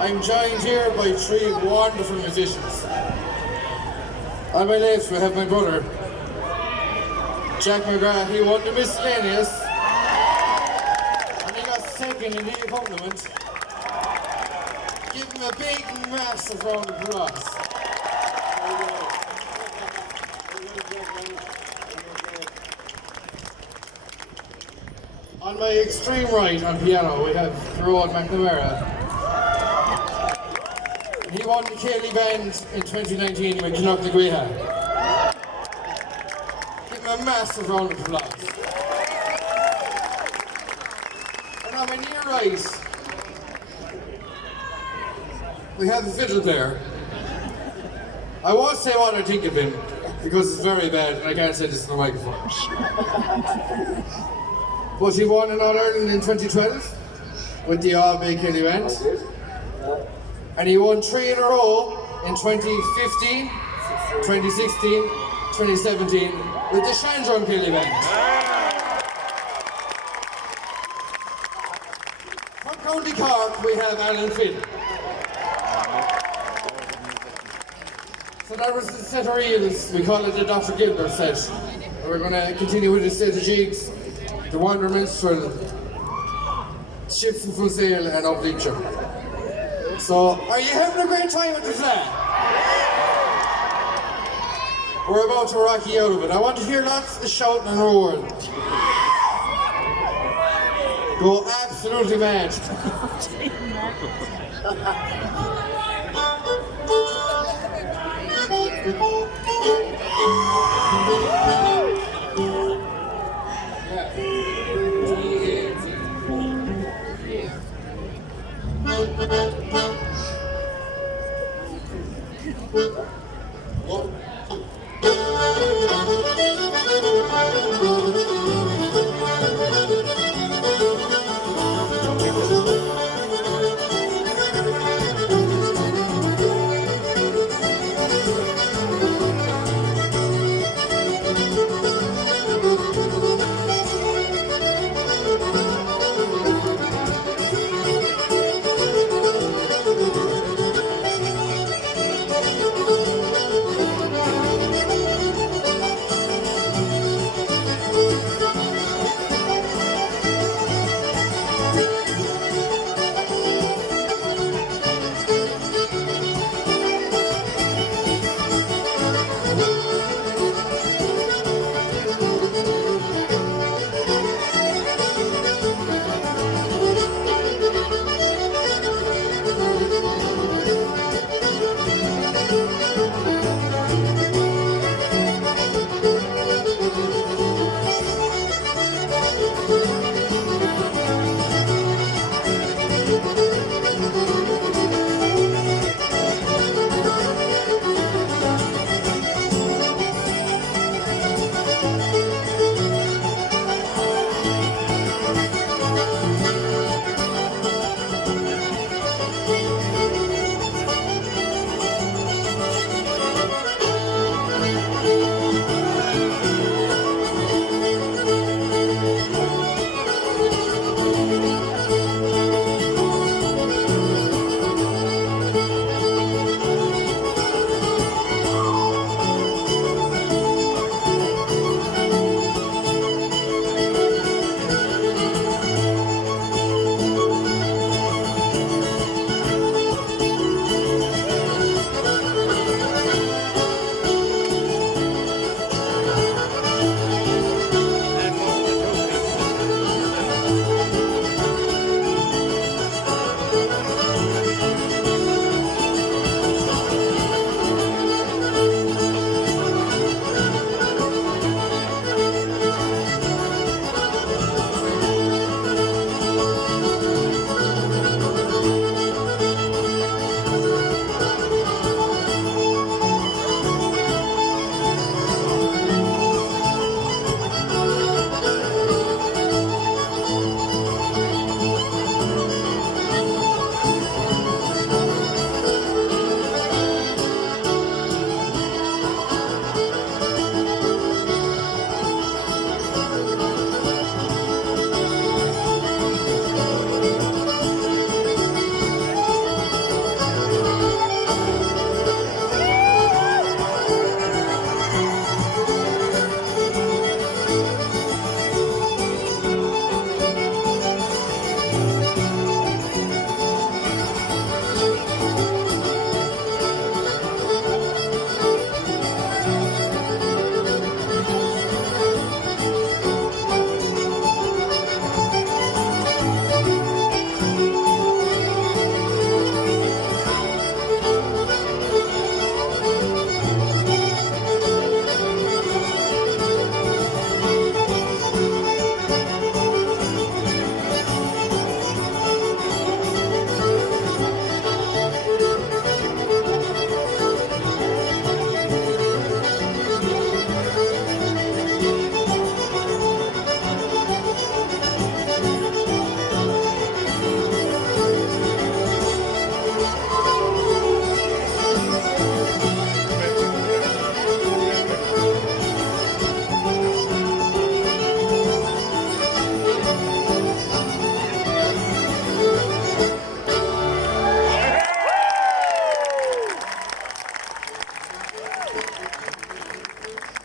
I'm joined here by three wonderful musicians. On my left we have my brother, Jack McGrath. He won the miscellaneous and he got second in the accompaniment. Give him a big, massive round of applause. On my extreme right on piano we have Cheoil McNamara. He won the Cheoil band in 2019 with Knock the Gweha. Give him a massive round of applause. And on my near right, we have a fiddle player. I won't say what I think of him, because it's very bad and I can't say this in the microphone. But he won an All-Ireland in 2012 with the All Bay Cheoil band. And he won 3 in a row in 2015, 2016, 2017 with the Shandron Cheoil band. From County Cork we have Alan Finn. So that was the set of reels, we call it the Dr. Gilbert set. And we're going to continue with the set of jigs, the Wander Minstrel, Ships in Full Sail and Up Leitrim. So, are you having a great time with the flag? We're about to rock you out of it. I want to hear lots of shouting and roaring. Go absolutely mad.